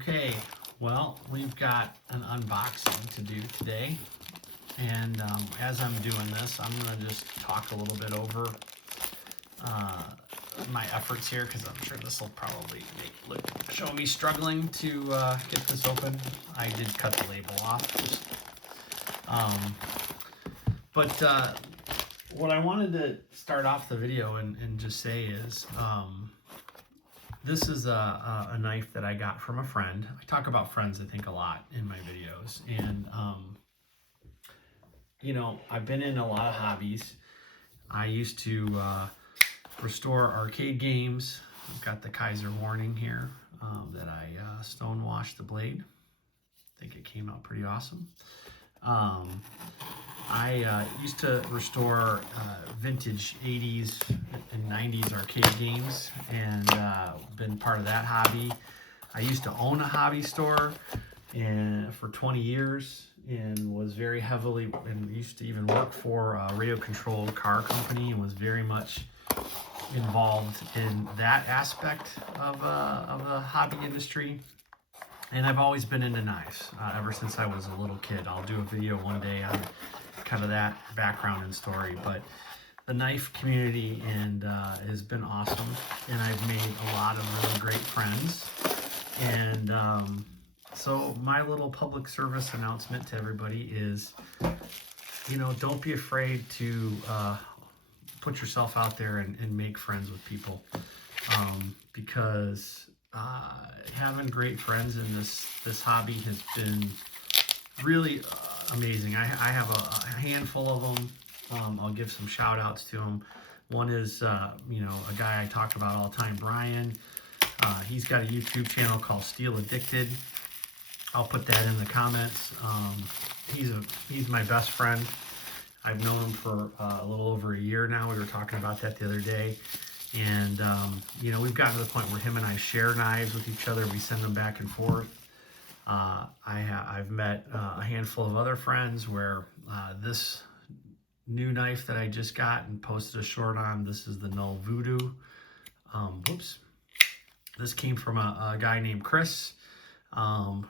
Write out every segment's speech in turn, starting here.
Okay, well, we've got an unboxing to do today, and as I'm doing this, I'm going to just talk a little bit over my efforts here, because I'm sure this will probably show me struggling to get this open. I did cut the label off, but what I wanted to start off the video and just say is, this is a knife that I got from a friend. I talk about friends, I think, a lot in my videos. And, you know, I've been in a lot of hobbies. I used to restore arcade games. I've got the Kaiser Warning here that I stonewashed the blade. I think it came out pretty awesome. I used to restore vintage 80s and 90s arcade games, and been part of that hobby. I used to own a hobby store for 20 years and was very heavily, and used to even work for a radio-controlled car company and was very much involved in that aspect of the hobby industry. And I've always been into knives ever since I was a little kid. I'll do a video one day on kind of that background and story, but the knife community has been awesome, and I've made a lot of really great friends. And so my little public service announcement to everybody is, you know, don't be afraid to put yourself out there and make friends with people, because having great friends in this hobby has been really amazing. I have a handful of them. I'll give some shout outs to them. One is, you know, a guy I talk about all the time, Brian. He's got a YouTube channel called Steel Addicted. I'll put that in the comments. He's my best friend. I've known him for a little over a year now. We were talking about that the other day. And, you know, we've gotten to the point where him and I share knives with each other. We send them back and forth. I've met a handful of other friends where this new knife that I just got and posted a short on, this is the Null Voodoo. Whoops. This came from a guy named Chris,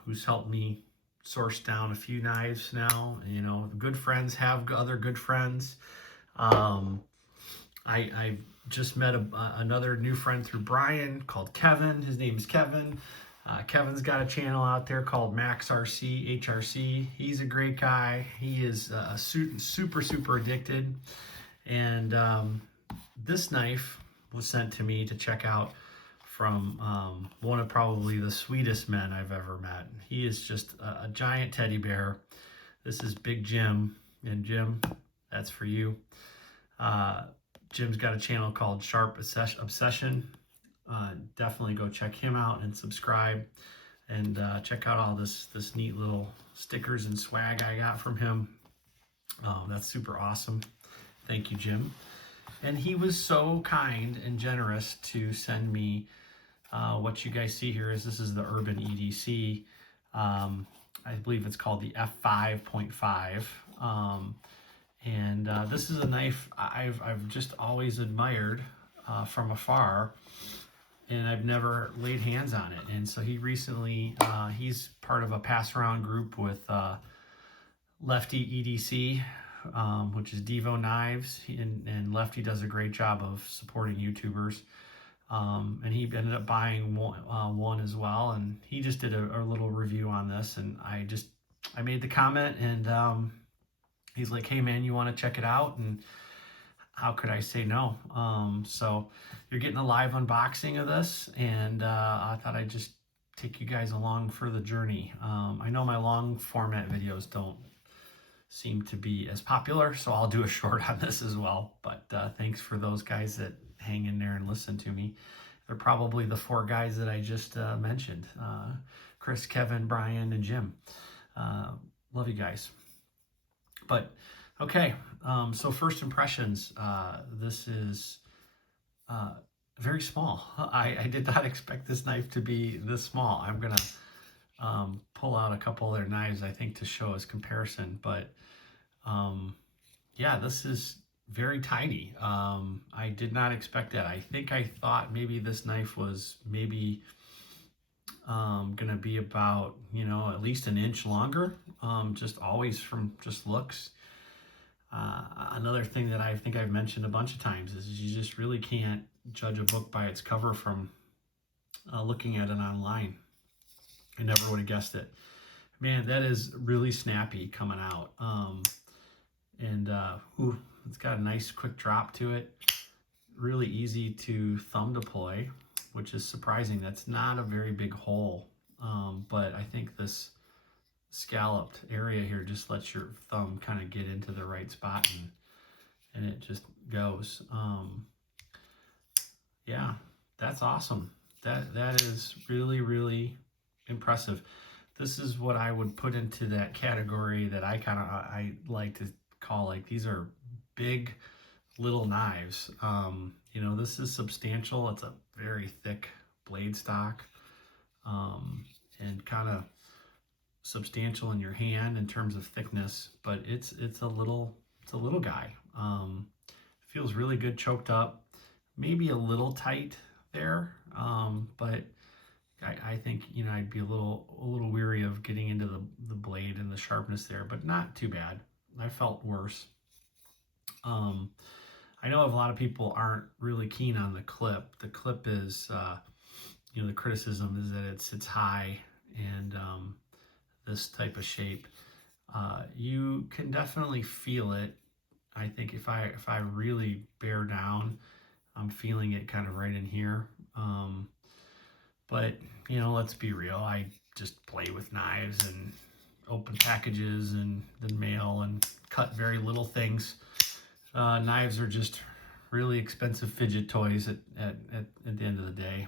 who's helped me source down a few knives now. You know, good friends have other good friends. I just met another new friend through Brian called Kevin. His name is Kevin. Kevin's got a channel out there called Max RC HRC. He's a great guy. He is super addicted. And this knife was sent to me to check out from one of probably the sweetest men I've ever met. He is just a giant teddy bear. This is Big Jim. And Jim, that's for you. Jim's got a channel called Sharp Obsession. Definitely go check him out and subscribe, and check out all this neat little stickers and swag I got from him. That's super awesome. Thank you, Jim. And he was so kind and generous to send me what you guys see here. This is the Urban EDC. I believe it's called the F5.5. And this is a knife I've just always admired from afar, and I've never laid hands on it. And so he recently, he's part of a pass around group with Lefty EDC, which is Devo Knives, and Lefty does a great job of supporting YouTubers. And he ended up buying one as well, and he just did a little review on this, and I made the comment, and he's like, hey man, you want to check it out? And how could I say no? So you're getting a live unboxing of this, and I thought I'd just take you guys along for the journey. I know my long format videos don't seem to be as popular, so I'll do a short on this as well. But thanks for those guys that hang in there and listen to me. They're probably the four guys that I just mentioned. Chris, Kevin, Brian, and Jim. Love you guys. But okay, so first impressions, this is very small. I did not expect this knife to be this small. I'm gonna pull out a couple of their knives, I think, to show as comparison, but yeah, this is very tiny. I did not expect that. I think I thought maybe this knife was maybe gonna be about, you know, at least an inch longer, just always from just looks. Another thing that I think I've mentioned a bunch of times is you just really can't judge a book by its cover from looking at it online. I never would have guessed it. Man, that is really snappy coming out. It's got a nice quick drop to it. Really easy to thumb deploy, which is surprising. That's not a very big hole, but I think this scalloped area here just lets your thumb kind of get into the right spot, and it just goes. Yeah, that's awesome. That is really, really impressive. This is what I would put into that category that I like to call, like, these are big little knives. You know, this is substantial. It's a very thick blade stock, and kind of substantial in your hand in terms of thickness, but it's a little guy. Feels really good choked up, maybe a little tight there, but I think, you know, I'd be a little weary of getting into the blade and the sharpness there, but not too bad. I felt worse. I know a lot of people aren't really keen on the clip. The clip is, you know, the criticism is that it sits high, and this type of shape. You can definitely feel it. I think if I really bear down, I'm feeling it kind of right in here. But, you know, let's be real. I just play with knives and open packages and then mail and cut very little things. Knives are just really expensive fidget toys at the end of the day.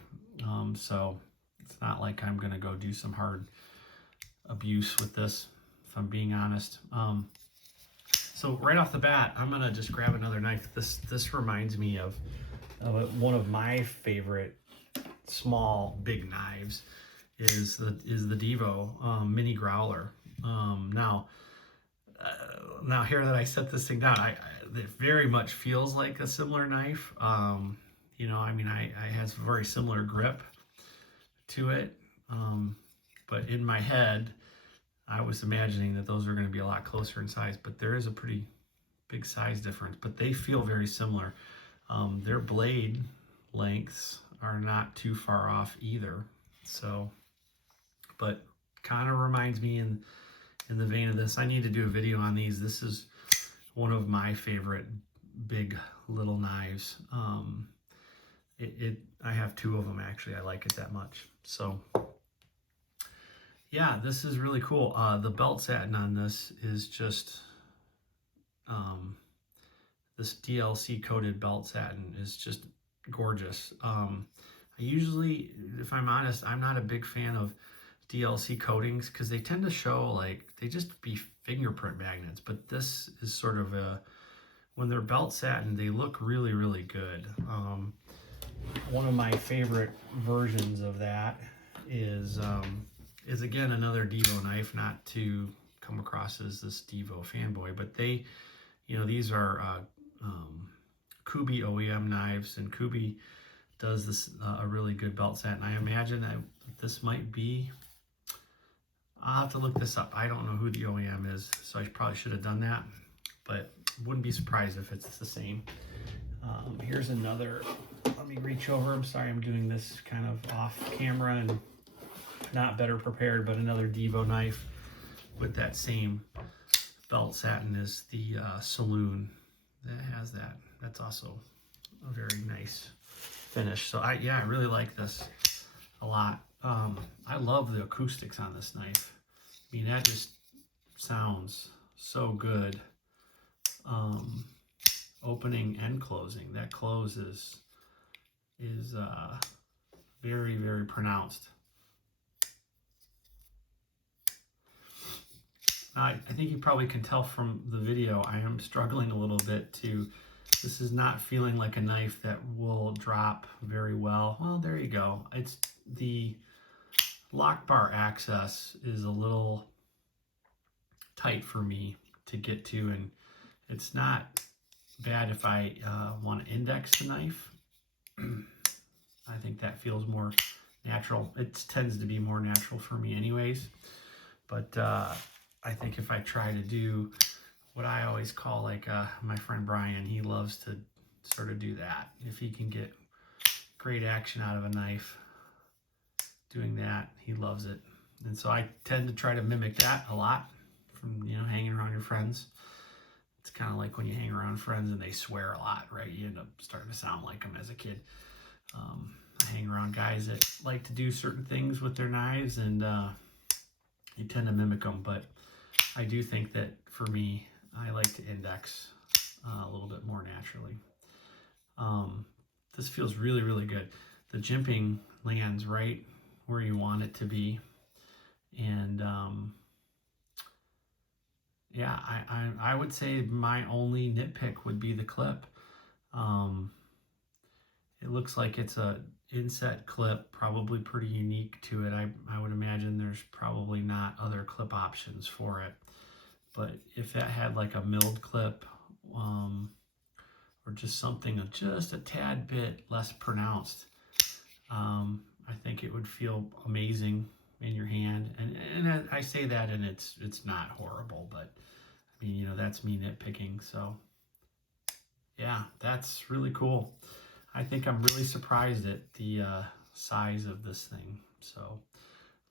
So it's not like I'm going to go do some hard abuse with this, if I'm being honest. So right off the bat, I'm going to just grab another knife. This reminds me of one of my favorite small big knives is the Devo Mini Growler. Now here that I set this thing down, it very much feels like a similar knife. You know, I mean, it has very similar grip to it, but in my head, I was imagining that those are going to be a lot closer in size, but there is a pretty big size difference, but they feel very similar. Their blade lengths are not too far off either. So, but kind of reminds me in the vein of this. I need to do a video on these. This is one of my favorite big little knives. I have two of them actually. I like it that much. So yeah, this is really cool. The belt satin on this is just, this DLC coated belt satin is just gorgeous. I usually, if I'm honest, I'm not a big fan of DLC coatings because they tend to show like they just be fingerprint magnets, but this is sort of when they're belt satin, they look really, really good. One of my favorite versions of that is again another Devo knife, not to come across as this Devo fanboy, but they, you know, these are Kubi OEM knives, and Kubi does this a really good belt satin. I imagine that this might be, I'll have to look this up. I don't know who the OEM is, so I probably should have done that, but wouldn't be surprised if it's the same. Here's another, let me reach over. I'm sorry, I'm doing this kind of off camera and not better prepared, but another Devo knife with that same belt satin as the Saloon that has that. That's also a very nice finish. So I really like this a lot. I love the acoustics on this knife. I mean, that just sounds so good. Opening and closing. That close is very, very pronounced. I think you probably can tell from the video, I am struggling a little bit this is not feeling like a knife that will drop very well. Well, there you go. It's the lock bar access is a little tight for me to get to, and it's not bad if I want to index the knife. I think that feels more natural. It tends to be more natural for me anyways. But I think if I try to do what I always call, like my friend Brian, he loves to sort of do that. If he can get great action out of a knife doing that, he loves it. And so I tend to try to mimic that a lot from, you know, hanging around your friends. It's kind of like when you hang around friends and they swear a lot, right? You end up starting to sound like them as a kid. I hang around guys that like to do certain things with their knives, and you tend to mimic them. But I do think that for me, I like to index a little bit more naturally. This feels really, really good. The jimping lands right where you want it to be. And yeah, I would say my only nitpick would be the clip. It looks like it's a inset clip, probably pretty unique to it. I would imagine there's probably not other clip options for it. But if that had like a milled clip, or just something just a tad bit less pronounced, I think it would feel amazing in your hand. And I say that, and it's not horrible, but I mean, you know, that's me nitpicking. So yeah, that's really cool. I think I'm really surprised at the size of this thing. So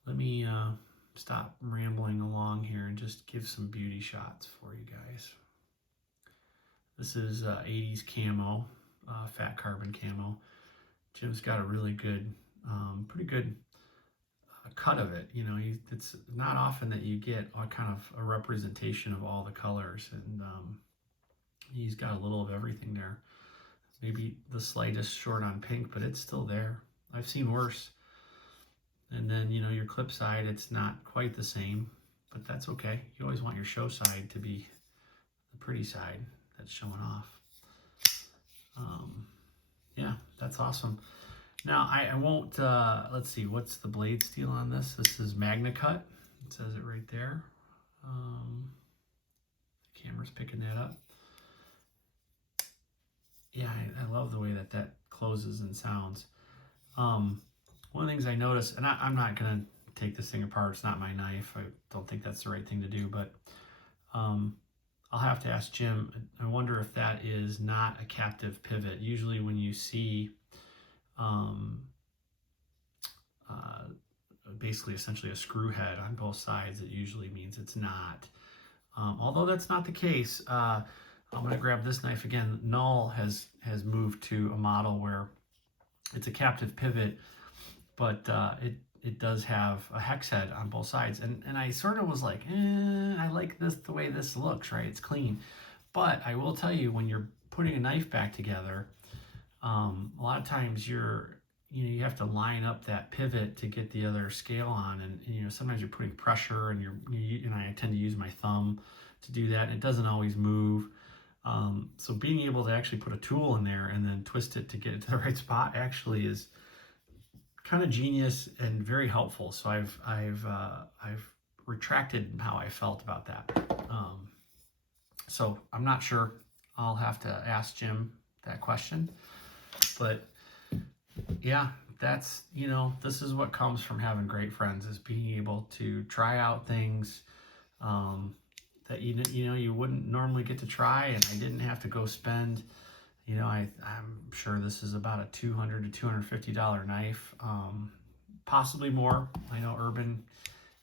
let me stop rambling along here and just give some beauty shots for you guys. This is 80s camo, fat carbon camo. Jim's got a really good, pretty good cut of it. You know, it's not often that you get a kind of a representation of all the colors, and he's got a little of everything there. Maybe the slightest short on pink, but it's still there. I've seen worse. And then, you know, your clip side, it's not quite the same, but that's okay. You always want your show side to be the pretty side that's showing off. Yeah, that's awesome. Now, I won't, let's see, what's the blade steel on this? This is Magnacut. It says it right there. The camera's picking that up. Yeah, I love the way that closes and sounds. One of the things I noticed, and I'm not going to take this thing apart. It's not my knife. I don't think that's the right thing to do, but I'll have to ask Jim. I wonder if that is not a captive pivot. Usually when you see basically essentially a screw head on both sides, it usually means it's not. Although that's not the case, I'm going to grab this knife again. Null has moved to a model where it's a captive pivot, but it does have a hex head on both sides. And I sort of was like, I like this, the way this looks, right? It's clean. But I will tell you, when you're putting a knife back together, a lot of times you have to line up that pivot to get the other scale on, and you know, sometimes you're putting pressure, and and I tend to use my thumb to do that, and it doesn't always move. So being able to actually put a tool in there and then twist it to get it to the right spot actually is kind of genius and very helpful. So I've retracted how I felt about that. So I'm not sure. I'll have to ask Jim that question. But yeah, that's, you know, this is what comes from having great friends, is being able to try out things that you wouldn't normally get to try, and I didn't have to go spend, you know, I'm sure this is about a $200 to $250 knife, possibly more. I know Urban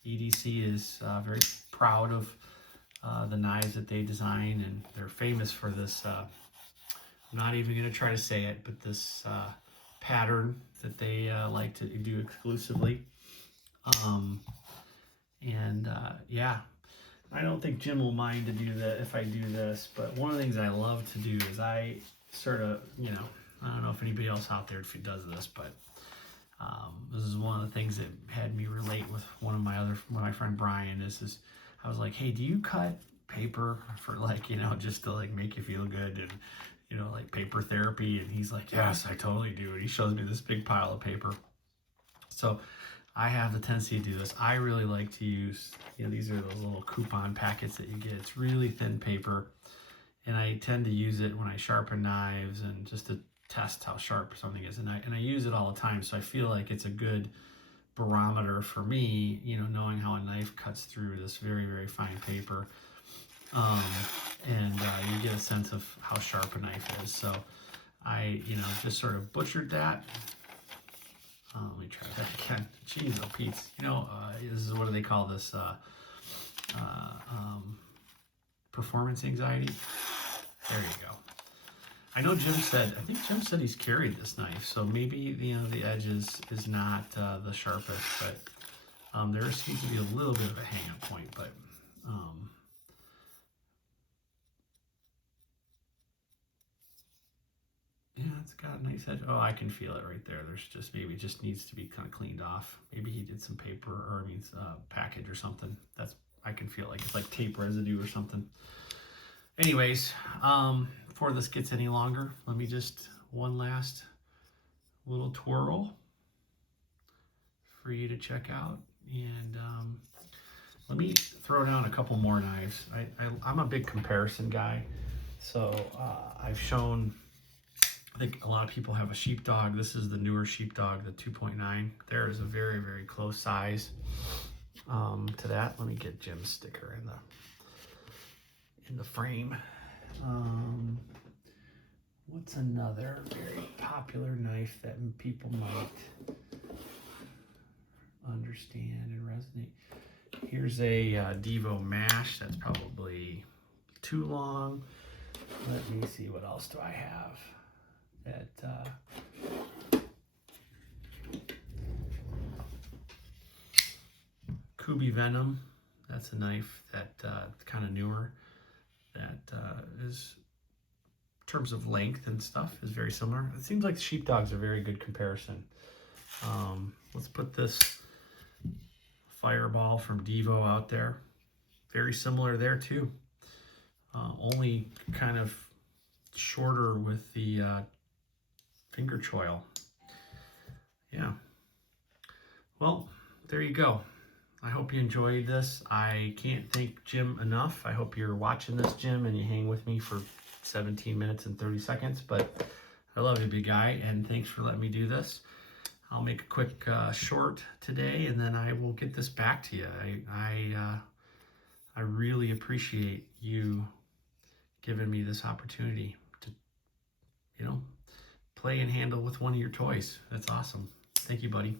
EDC is very proud of the knives that they design, and they're famous for this. I'm not even going to try to say it, but this pattern that they like to do exclusively. Yeah, I don't think Jim will mind to do that if I do this, but one of the things I love to do is I sort of, you know, I don't know if anybody else out there if he does this, but this is one of the things that had me relate with my friend Brian. Is I was like, hey, do you cut paper for, like, you know, just to like make you feel good, and you know, like paper therapy? And he's like, yes, I totally do. And he shows me this big pile of paper. So I have the tendency to do this. I really like to use, you know, these are those little coupon packets that you get. It's really thin paper, and I tend to use it when I sharpen knives and just to test how sharp something is, and I use it all the time, so I feel like it's a good barometer for me, you know, knowing how a knife cuts through this very, very fine paper. And you get a sense of how sharp a knife is. So I, you know, just sort of butchered that. Let me try that again. Jeez, oh Pete. You know, this is, what do they call this? Performance anxiety. There you go. I know Jim said, I think Jim said he's carried this knife, so maybe, you know, the edge is not the sharpest, but there seems to be a little bit of a hang-up point, but yeah, it's got a nice edge. Oh, I can feel it right there. There's just, maybe it just needs to be kind of cleaned off. Maybe he did some paper, or I mean, package or something. That's, I can feel like it's like tape residue or something. Anyways, before this gets any longer, let me just, one last little twirl for you to check out. And let me throw down a couple more knives. I'm a big comparison guy. So I've shown, I think a lot of people have a sheepdog. This is the newer sheepdog, the 2.9. There is a very, very close size to that. Let me get Jim's sticker in the frame. What's another very popular knife that people might understand and resonate? Here's a Devo Mash. That's probably too long. Let me see, what else do I have? That Kubi Venom. That's a knife that kind of newer. That is, in terms of length and stuff, is very similar. It seems like the sheepdogs are a very good comparison. Let's put this Fireball from Devo out there. Very similar there too. Only kind of shorter with the finger choil. Yeah. Well, there you go. I hope you enjoyed this. I can't thank Jim enough. I hope you're watching this, Jim, and you hang with me for 17 minutes and 30 seconds. But I love you, big guy, and thanks for letting me do this. I'll make a quick short today, and then I will get this back to you. I really appreciate you giving me this opportunity to, you know, play and handle with one of your toys. That's awesome. Thank you, buddy.